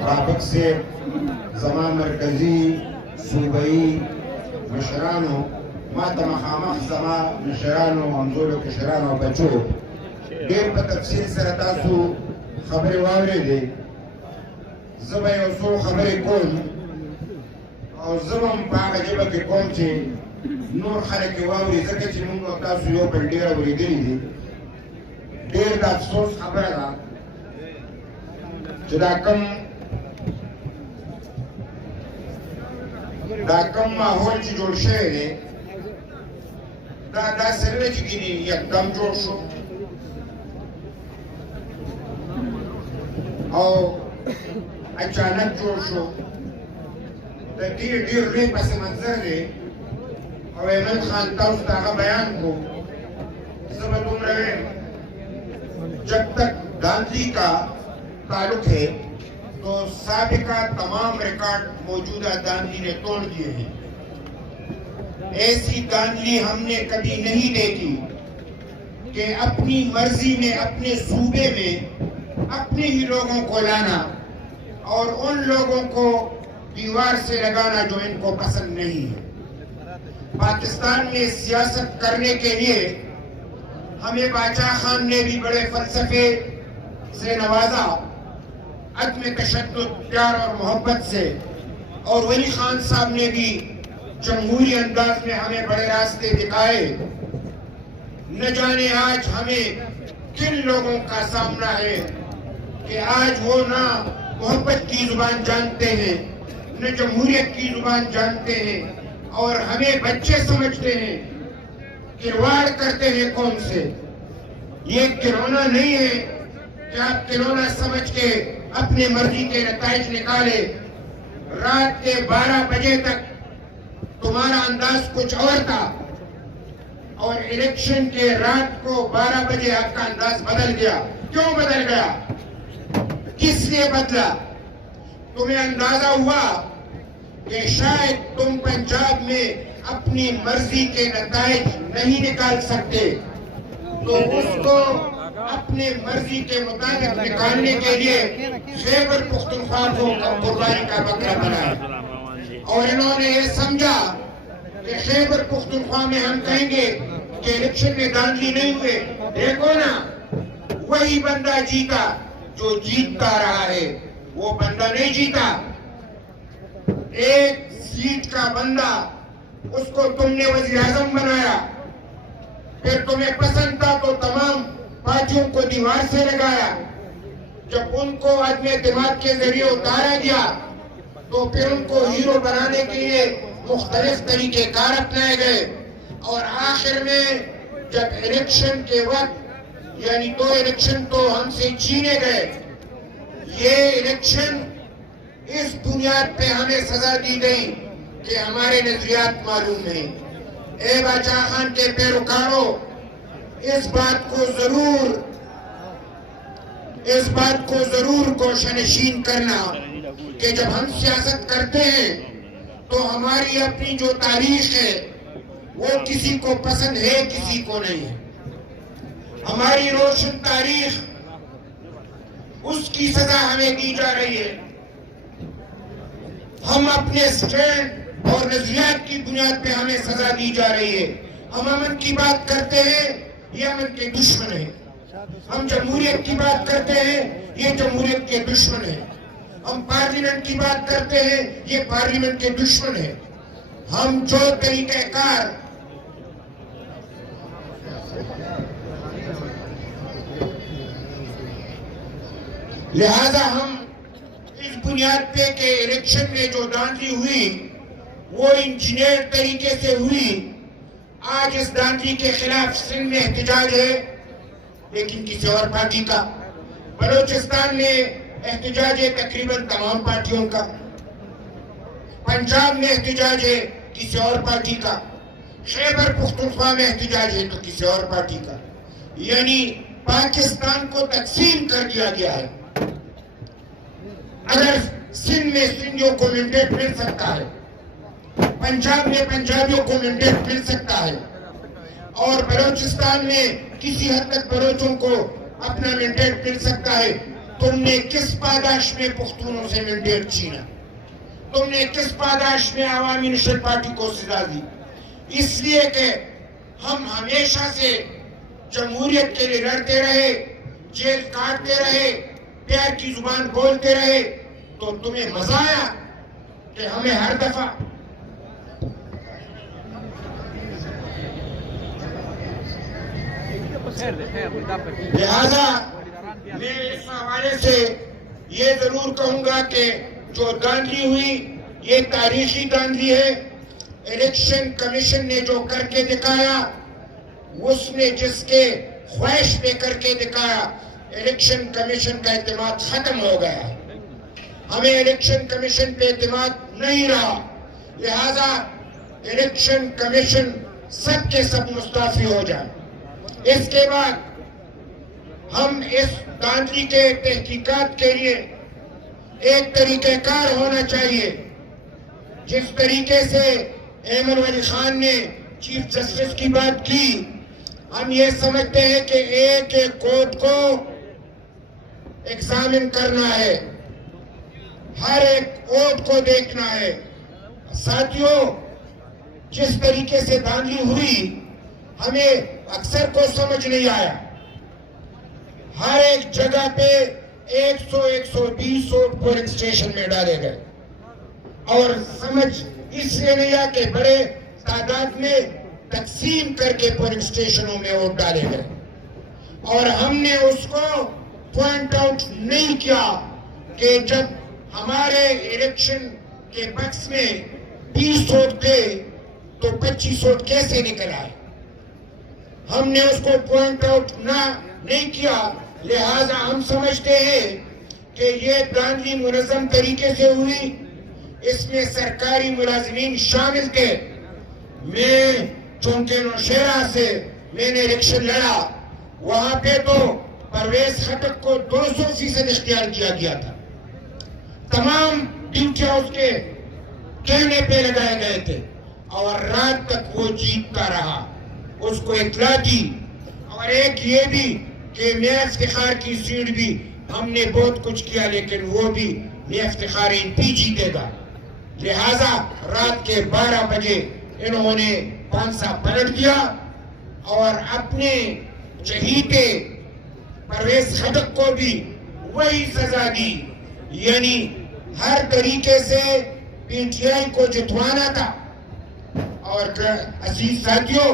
رابق سے زمان مرکزی صوبائی مشرانو ما ته مخامخ زما مشرانو همزولو کشرانو بچو ډېر په تفصیل سره تاسو خبرې واورېدې. زه به یو څو خبرې کوم او زه به هم په هغه ژبه کې کوم چې نور خلک یې واوري، ځکه چې موږ او تاسو یو بل ډېر اورېدلي دي. ډېر د افسوس خبره ده چې دا کم ماحول چې جوړ شوی دی دا داسې نه ده چې ګینې یکدم جوړ شو او اچانک جوړ شو. د دې ډېر لوی پس منظر دی او ایمن خان تاسو ته هغه بیان کو. زه به دومره ویم جب تک داندلی کا تعلق ہے تو سابقہ تمام ریکارڈ موجودہ داندلی نے توڑ دیے ہیں. ایسی داندلی ہم نے کبھی نہیں دیکھی کہ اپنی مرضی میں اپنے صوبے میں اپنے ہی لوگوں کو لانا اور ان لوگوں کو دیوار سے لگانا جو ان کو پسند نہیں ہے. پاکستان میں سیاست کرنے کے لیے ہمیں باچا خان نے بھی بڑے فلسفے سے نوازا، عدم تشدد، پیار اور محبت سے، اور ولی خان صاحب نے بھی جمہوری انداز میں ہمیں بڑے راستے دکھائے. نہ جانے آج ہمیں کن لوگوں کا سامنا ہے کہ آج وہ نہ محبت کی زبان جانتے ہیں نہ جمہوریت کی زبان جانتے ہیں اور ہمیں بچے سمجھتے ہیں، کھلواڑ کرتے ہیں قوم سے. یہ کھلونا نہیں ہے کہ آپ کھلونا سمجھ کے اپنے مرضی کے نتائج نکالے. رات کے 12 بجے تک تمہارا انداز کچھ اور تھا اور الیکشن کے رات کو 12 بجے آپ کا انداز بدل گیا. کیوں بدل گیا؟ کس لیے بدلا؟ تمہیں اندازہ ہوا کہ شاید تم پنجاب میں اپنی مرضی کے نتائج نہیں نکال سکتے تو اس کو اپنے مرضی کے مطابق نکالنے کے لیے خیبر پختونخوا کو قربانی کا بکرا بنایا. اور انہوں نے یہ سمجھا کہ خیبر پختونخوا میں ہم کہیں گے کہ الیکشن میں داندلی نہیں ہوئے. دیکھو نا، وہی بندہ جیتا جو جیتتا رہا ہے، وہ بندہ نہیں جیتا. ایک سیٹ کا بندہ اس کو تم نے وزیر اعظم بنایا، پھر تمہیں پسند تھا تو تمام پارٹیوں کو دیوار سے لگایا. جب ان کو عدم اعتماد کے ذریعے اتارا گیا تو پھر ان کو ہیرو بنانے کے لیے مختلف طریقے کار اپنائے گئے. اور آخر میں جب الیکشن کے وقت، یعنی 2 الیکشن تو ہم سے چھینے گئے، یہ الیکشن اس بنیاد پہ ہمیں سزا دی گئی کہ ہمارے نظریات معلوم نہیں. اے باچا خان کے پیروکاروں، اس بات کو ضرور کوشنشین کرنا کہ جب ہم سیاست کرتے ہیں تو ہماری اپنی جو تاریخ ہے وہ کسی کو پسند ہے، کسی کو نہیں ہے. ہماری روشن تاریخ، اس کی سزا ہمیں دی جا رہی ہے. ہم اپنے سٹینڈ اور نظریات کی بنیاد پہ ہمیں سزا دی جا رہی ہے. ہم امن کی بات کرتے ہیں، یہ امن کے دشمن ہیں. ہم جمہوریت کی بات کرتے ہیں، یہ جمہوریت کے دشمن ہیں. ہم پارلیمنٹ کی بات کرتے ہیں، یہ پارلیمنٹ کے دشمن ہیں. ہم جو طریقہ کار لہذا ہم اس بنیاد پہ کہ الیکشن میں جو داندلی ہوئی وہ انجینئر طریقے سے ہوئی. آج اس داندلی کے خلاف سندھ میں احتجاج ہے لیکن کسی اور پارٹی کا. بلوچستان میں احتجاج ہے تقریباً تمام پارٹیوں کا. پنجاب میں احتجاج ہے کسی اور پارٹی کا. خیبر پختونخوا میں احتجاج ہے تو کسی اور پارٹی کا. یعنی پاکستان کو تقسیم کر دیا گیا ہے. اگر سندھ میں سندھیوں کو مینڈیٹ مل سکتا ہے، پنجاب میں پنجابیوں کو مینڈیٹ مل سکتا ہے اور بلوچستان میں کسی حد تک بلوچوں کو اپنا مینڈیٹ مل سکتا ہے، تم نے کس پاداش میں پختونوں سے مینڈیٹ چھینا؟ تم نے کس پاداش میں عوامی نیشنل پارٹی کو سزا دی؟ اس لیے کہ ہم ہمیشہ سے جمہوریت کے لیے لڑتے رہے، جیل کاٹتے رہے، پیار کی زبان بولتے رہے، تو تمہیں مزہ آیا کہ ہمیں ہر دفعہ لہذا میں اس حوالے سے یہ ضرور کہوں گا کہ جو دھاندلی ہوئی یہ تاریخی دھاندلی ہے۔ الیکشن کمیشن نے جو کر کے دکھایا، اس نے جس کے خواہش پہ کر کے دکھایا، الیکشن کمیشن کا اعتماد ختم ہو گیا۔ ہمیں الیکشن کمیشن پہ اعتماد نہیں رہا، لہذا الیکشن کمیشن سب کے سب مستعفی ہو جائیں۔ اس کے بعد ہم اس دھاندلی کے تحقیقات کے لیے ایک طریقہ کار ہونا چاہیے۔ جس طریقے سے ایمن ولی خان نے چیف جسٹس کی بات کی، ہم یہ سمجھتے ہیں کہ ایک ایک کوڈ کو ایگزامن کرنا ہے، ہر ایک کوڈ کو دیکھنا ہے۔ ساتھیوں، جس طریقے سے دھاندلی ہوئی ہمیں اکثر کو سمجھ نہیں آیا۔ ہر ایک جگہ پہ 100-120 ووٹ پولنگ اسٹیشن میں ڈالے گئے، اور سمجھ اس لیے نہیں آیا کہ بڑے تعداد میں تقسیم کر کے پولنگ اسٹیشنوں میں ووٹ ڈالے گئے، اور ہم نے اس کو پوائنٹ آؤٹ نہیں کیا کہ جب ہمارے الیکشن کے بکس میں 20 ووٹ تھے تو 25 ووٹ کیسے نکل آئے۔ ہم نے اس کو پوائنٹ آؤٹ نہیں کیا، لہذا ہم سمجھتے ہیں کہ یہ دھاندلی منظم طریقے سے ہوئی، اس میں سرکاری ملازمین شامل تھے۔ میں چونکہ نوشہرہ سے میں نے الیکشن لڑا، وہاں پہ تو پرویز خٹک کو 200% اختیار کیا گیا تھا، تمام ڈیوٹیاں اس کے کہنے پہ لگائے گئے تھے، اور رات تک وہ جیتتا رہا۔ اس کو اطلاع دی، اور ایک یہ بھی کہ میاں افتخار کی سیٹ بھی ہم نے بہت کچھ کیا، لیکن وہ بھی میاں افتخار MP جیتے گا۔ لہذا رات کے 12 بجے انہوں نے پانسا پلٹ دیا اور اپنے چہیتے پرویز خٹک کو بھی وہی سزا دی، یعنی ہر طریقے سے PTI کو جتوانا تھا۔ اور عزیز ساتھیوں،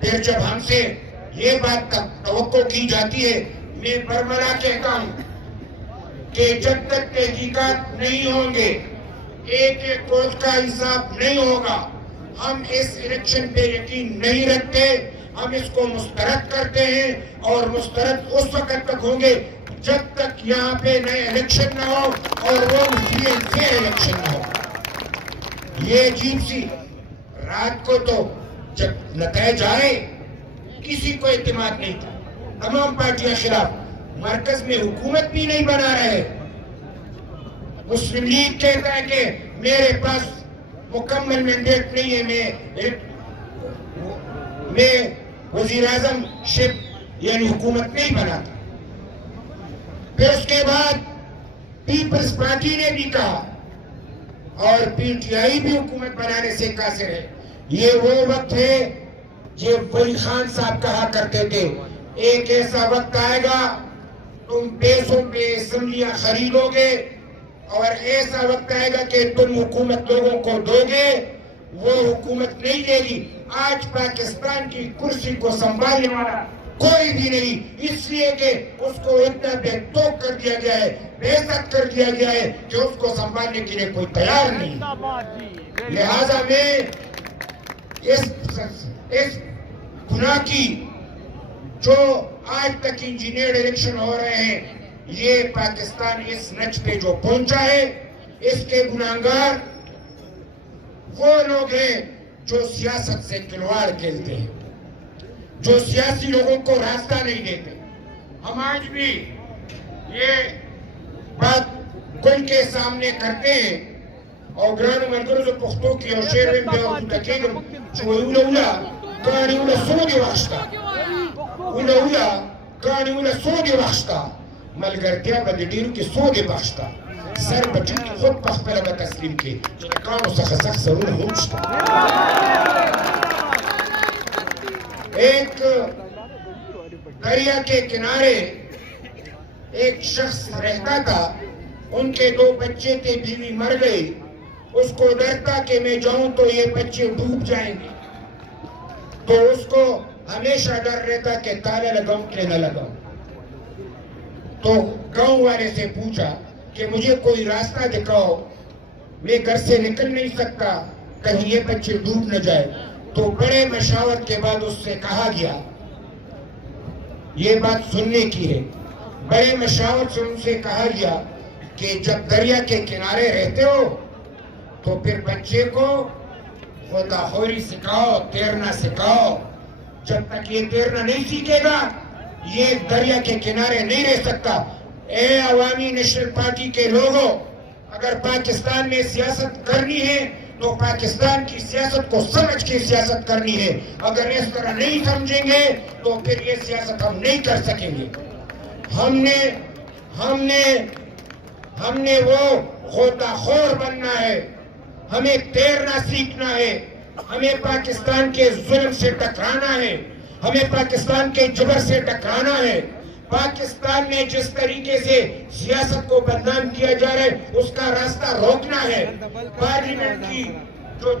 پھر جب ہم سے یہ بات توقع کی جاتی ہے، میں برملا کہتا ہوں کہ جب تک تحقیقات نہیں ہوں گے، ایک ایک کوٹ کا حساب نہیں ہوگا، ہم اس الیکشن پہ یقین نہیں رکھتے۔ ہم اس کو مسترد کرتے ہیں، اور مسترد اس وقت تک ہوں گے جب تک یہاں پہ نئے الیکشن نہ ہو اور وہ فری اینڈ فیئر الیکشن نہ ہو۔ یہ عجیب سی رات کو تو جب نتائج آئے کسی کو اعتماد نہیں تھا، تمام پارٹیاں خلاف، مرکز میں حکومت بھی نہیں بنا رہے۔ مسلم لیگ کہتا ہے کہ میرے پاس مکمل مینڈیٹ نہیں ہے، میں وزیر اعظم شپ یعنی حکومت نہیں بناتا۔ پھر اس کے بعد پیپلز پارٹی نے بھی کہا، اور PTI بھی حکومت بنانے سے قاصر ہے۔ یہ وہ وقت ہے جب ولی خان صاحب کہا کرتے تھے، ایک ایسا وقت آئے گا تم پیسوں پہ اسمبلیاں خریدو گے، اور ایسا وقت آئے گا کہ تم حکومت لوگوں کو دو گے، وہ حکومت نہیں دے گی۔ آج پاکستان کی کرسی کو سنبھالنے والا کوئی بھی نہیں، اس لیے کہ اس کو اتنا بے توق کر دیا گیا ہے، بے عزت کر دیا گیا ہے کہ اس کو سنبھالنے کے لیے کوئی تیار نہیں۔ لہذا میں اس گناہ کی جو آج تک انجینئرڈ الیکشن ہو رہے ہیں، یہ پاکستان اس نچ پہ جو پہنچا ہے، اس کے گناہگار وہ لوگ ہیں جو سیاست سے کھلواڑ کھیلتے ہیں، جو سیاسی لوگوں کو راستہ نہیں دیتے۔ ہم آج بھی یہ بات کل کے سامنے کرتے ہیں، اور گرانو مرگرزو پختو کی اور شیرین بے اور تکیگم جو اولا کانی اولا سودی واشتا، اولا کانی اولا سودی واشتا، ملگرتیا بددیر کی سود بخشتا سر بچن کی خود پخپل اگا تسلیم کی چنکانو سخصخ ضرور ہوچتا ایک دریا کے کنارے ایک شخص رہتا تھا ان کے 2 بچے تھے بیوی مر گئی اس کو ڈر تھا کہ میں جاؤں تو یہ بچے ڈوب جائیں گے تو اس کو ہمیشہ ڈر رہتا کہ تالا لگاؤں کہ نہ لگاؤں تو گاؤں والے سے پوچھا کہ مجھے کوئی راستہ دکھاؤ میں گھر سے نکل نہیں سکتا کہیں یہ بچے ڈوب نہ جائے تو بڑے مشاورت کے بعد اس سے کہا گیا یہ بات سننے کی ہے بڑے مشاورت سے ان سے کہا گیا کہ جب دریا کے کنارے رہتے ہو تو پھر بچے کو غوطہ خوری سکھاؤ تیرنا سکھاؤ جب تک یہ تیرنا نہیں سیکھے گا یہ دریا کے کنارے نہیں رہ سکتا اے عوامی نیشنل پارٹی کے لوگوں اگر پاکستان میں سیاست کرنی ہے تو پاکستان کی سیاست کو سمجھ کے سیاست کرنی ہے اگر اس طرح نہیں سمجھیں گے تو پھر یہ سیاست ہم نہیں کر سکیں گے ہم نے وہ غوطہ خور بننا ہے ہمیں تیرنا سیکھنا ہے ہمیں پاکستان کے ظلم سے ٹکرانا ہے ہمیں پاکستان کے جبر سے ٹکرانا ہے پاکستان میں جس طریقے سے سیاست کو بدنام کیا جا رہا ہے اس کا راستہ روکنا ہے پارلیمنٹ کی جو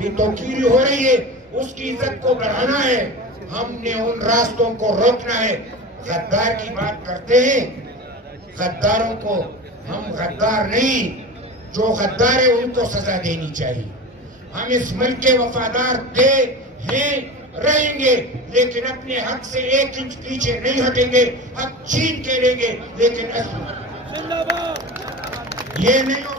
بیتوکیری ہو رہی ہے اس کی عزت کو بڑھانا ہے ہم نے ان راستوں کو روکنا ہے غدار کی بات کرتے ہیں غداروں کو ہم غدار نہیں جو غدار ہے ان کو سزا دینی چاہیے ہم اس ملک کے وفادار تھے ہیں رہیں گے لیکن اپنے حق سے 1 انچ پیچھے نہیں ہٹیں گے حق چھین کے لیں گے لیکن یہ نہیں ہو